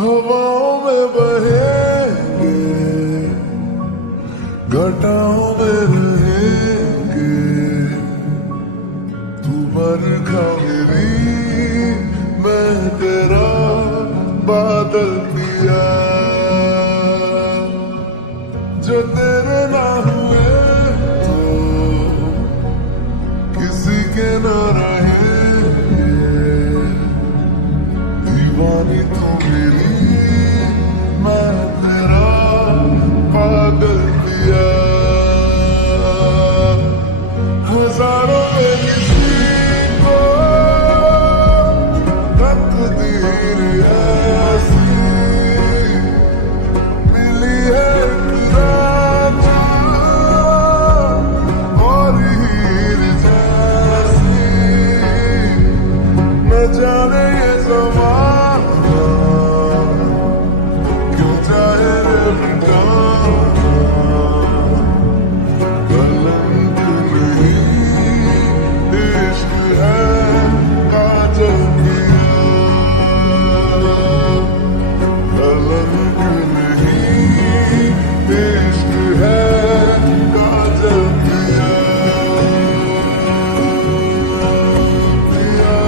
हवाओं में बहेंगे, घटाओं में रहेंगे, तू बरखा मेरी, मैं तेरा बादल पिया। जो तेरे ना हुए तो किसी के ना रहेंगे, दीवानी तू मेरी, मैं तेरा पागल पिया। हजारों में किसी को तकदीर ऐसी मिली है एक रात और हीर जैसी। न जाने ये ज़माना क्यों चाहे रे मिटाना, कलंक नहीं इश्क है काजल पिया। कलंक नहीं इश्क है काजल पिया, पिया।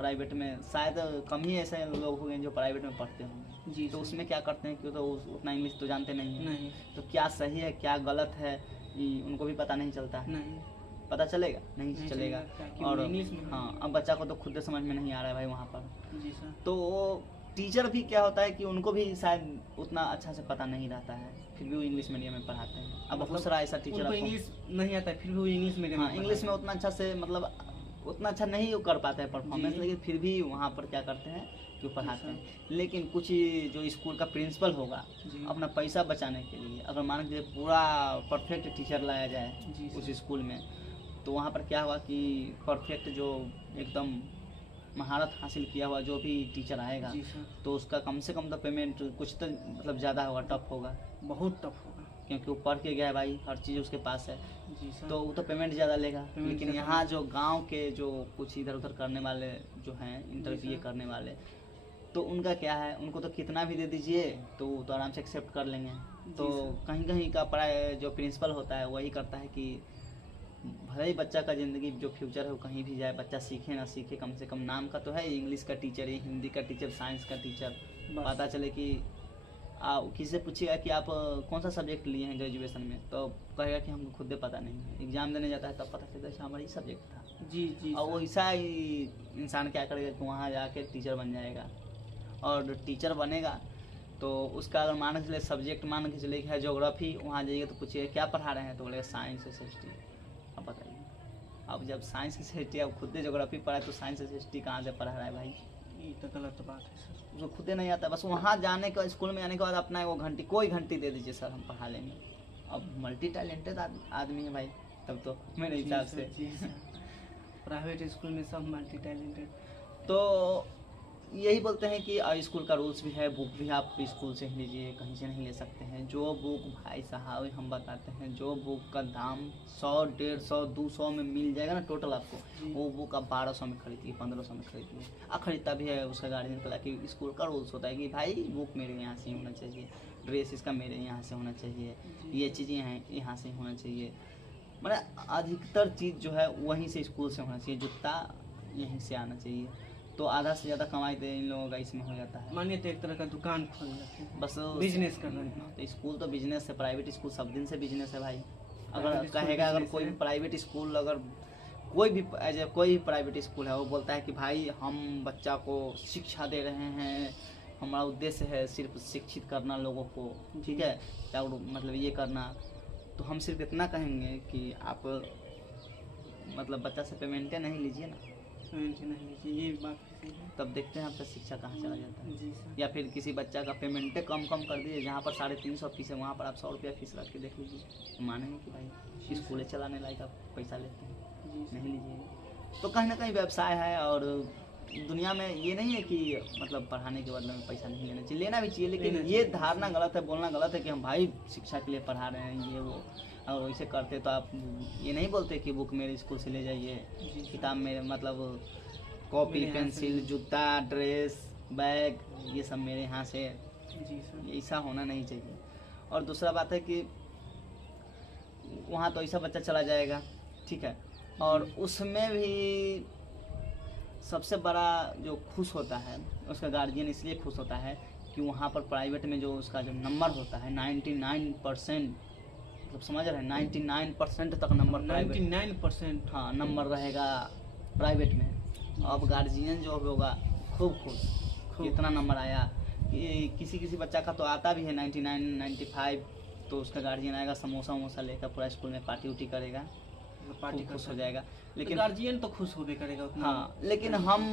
प्राइवेट में शायद कम ही ऐसे लोग होंगे जो प्राइवेट में पढ़ते होंगे। जी तो सर। उसमें क्या करते हैं कि तो उतना इंग्लिश तो जानते नहीं हैं। नहीं तो क्या सही है क्या गलत है ये उनको भी पता नहीं चलता है। नहीं पता चलेगा नहीं नहीं चलेगा। क्योंकि और वो इंग्लिश में है। हाँ अब बच्चा को तो खुद समझ में नहीं आ रहा है भाई वहाँ पर। जी सर। तो टीचर भी क्या होता है कि उनको भी शायद उतना अच्छा से पता नहीं रहता है, फिर भी वो इंग्लिश मीडियम में पढ़ाते हैं। अब बहुत सारा ऐसा टीचर उनको इंग्लिश नहीं आता है फिर भी वो इंग्लिश मीडियम हाँ इंग्लिश में उतना अच्छा से मतलब उतना अच्छा नहीं कर पाते हैं परफॉर्मेंस, जी। लेकिन फिर भी वहाँ पर क्या करते हैं कि वो पढ़ाते जी, हैं। लेकिन कुछ जो स्कूल का प्रिंसिपल होगा जी। अपना पैसा बचाने के लिए अगर मान के पूरा परफेक्ट टीचर लाया जाए जी उस सर। स्कूल में, तो वहाँ पर क्या हुआ कि परफेक्ट जो एकदम महारत हासिल किया हुआ जो भी टीचर आएगा जी सर। तो उसका कम से कम तो पेमेंट कुछ तो मतलब ज़्यादा होगा, टफ होगा, बहुत टफ होगा। क्योंकि वो पढ़ के गया है भाई, हर चीज़ उसके पास है, जी सर। तो वो तो पेमेंट ज़्यादा लेगा। पेमेंट लेकिन ज़्यादा यहाँ जो गांव के जो कुछ इधर उधर करने वाले जो हैं इंटरव्यू सर। करने वाले, तो उनका क्या है, उनको तो कितना भी दे दीजिए तो वो तो आराम से एक्सेप्ट कर लेंगे। तो सर। कहीं कहीं का पढ़ाई जो प्रिंसिपल होता है वही करता है कि भले ही बच्चा का ज़िंदगी जो फ्यूचर है वो कहीं भी जाए, बच्चा सीखे ना सीखे, कम से कम नाम का तो है, इंग्लिश का टीचर है, हिंदी का टीचर, साइंस का टीचर, बस। पता चले कि किसी से पूछिएगा कि आप कौन सा सब्जेक्ट लिए हैं ग्रेजुएशन में, तो कहेगा कि हमको खुद पता नहीं है। एग्जाम देने जाता है तब पता चलता है अच्छा हमारा ये सब्जेक्ट था। जी जी और सर। वो ऐसा ही इंसान क्या करेगा कि वहाँ जाके टीचर बन जाएगा, और टीचर बनेगा तो उसका अगर मान के चले सब्जेक्ट मान के चले कि है ज्योग्राफी, वहाँ जाइए तो पूछिए क्या पढ़ा रहे हैं तो बोलेगा साइंस एस एस टी। अब बताइए, अब जब साइंस एस एस टी अब खुद ज्योग्राफी पढ़ा तो साइंस एस एस टी कहाँ से पढ़ा रहा है भाई, ये तो गलत बात है सर। उसको खुद नहीं आता। बस वहाँ जाने के स्कूल में जाने के बाद अपना वो घंटी, कोई घंटी दे दीजिए सर हम पढ़ा लेंगे। अब मल्टी टैलेंटेड आदमी है भाई तब तो मेरे जी हिसाब सर, से। जी सर। प्राइवेट स्कूल में सब मल्टी टैलेंटेड। तो यही बोलते हैं कि स्कूल का रूल्स भी है, बुक भी आप स्कूल से ही लीजिए, कहीं से नहीं ले सकते हैं। जो बुक भाई साहब हम बताते हैं, जो बुक का दाम 100, 150, 200 में मिल जाएगा ना टोटल आपको, जी। वो बुक आप 1200 में खरीदिए, 1500 में खरीदिए। खरीदता भी है उसका गार्जियन को, कि स्कूल का रूल्स होता है कि भाई बुक मेरे यहाँ से ही होना चाहिए, ड्रेस इसका मेरे यहाँ से होना चाहिए, जी। ये चीज़ें यहाँ से ही होना चाहिए, मतलब अधिकतर चीज़ जो है वहीं से स्कूल से होना चाहिए, जूता यहीं से आना चाहिए। तो आधा से ज़्यादा कमाई तो इन लोगों का इसमें हो जाता है। मानिए तो एक तरह का दुकान खोल रखे हैं, बस बिजनेस कर रहे हैं। तो स्कूल तो बिजनेस है, प्राइवेट स्कूल सब दिन से बिजनेस है भाई। अगर प्राइवेट स्कूल कहेगा अगर बिजनेस कोई है। भी प्राइवेट स्कूल, अगर कोई भी कोई भी प्राइवेट स्कूल है वो बोलता है कि भाई हम बच्चा को शिक्षा दे रहे हैं, हमारा उद्देश्य है सिर्फ शिक्षित करना लोगों को, ठीक है, मतलब ये करना, तो हम सिर्फ इतना कहेंगे कि आप मतलब बच्चा से पेमेंटे नहीं लीजिए ना, पेमेंट नहीं लीजिए, ये बात सही है। तब देखते हैं आपका शिक्षा कहाँ चला जाता है। जी सर। या फिर किसी बच्चा का पेमेंटे कम कर दीजिए, जहाँ पर 350 फीस है वहाँ पर आप 100 रुपया फीस रख के देख लीजिए, तो मानेंगे कि भाई स्कूलें चलाने लायक आप पैसा लेते हैं, जी सर। नहीं लीजिए। तो कहीं ना कहीं व्यवसाय है, और दुनिया में ये नहीं है कि मतलब पढ़ाने के बदले में पैसा नहीं लेना चाहिए, लेना भी चाहिए, लेकिन लेना ये चाहिए। धारणा गलत है, बोलना गलत है कि हम भाई शिक्षा के लिए पढ़ा रहे हैं ये वो। और वैसे करते तो आप ये नहीं बोलते कि बुक मेरे स्कूल से ले जाइए, जी सर। किताब मेरे मतलब कॉपी, मेरे यहाँ से पेंसिल, जूता, ड्रेस, बैग, ये सब मेरे यहाँ से, जी सर। ऐसा होना नहीं चाहिए। और दूसरा बात है कि वहाँ तो ऐसा बच्चा चला जाएगा, ठीक है, और उसमें भी सबसे बड़ा जो खुश होता है उसका गार्जियन इसलिए खुश होता है कि वहाँ पर प्राइवेट में जो उसका जो नंबर होता है 99%, मतलब समझ रहे हैं 99% तक नंबर प्राइवेट, 99%। हाँ नंबर रहेगा प्राइवेट में। अब गार्जियन जो होगा खूब खुश, इतना नंबर आया। किसी किसी बच्चा का तो आता भी है 99, 95, तो उसका गार्जियन आएगा समोसा वमोसा लेकर पूरा स्कूल में पार्टी उटी करेगा, पार्टी खूब खुश हो कर जाएगा। लेकिन लेकिन गार्जियन तो खुश होबे करेगा उतना। हाँ, लेकिन हम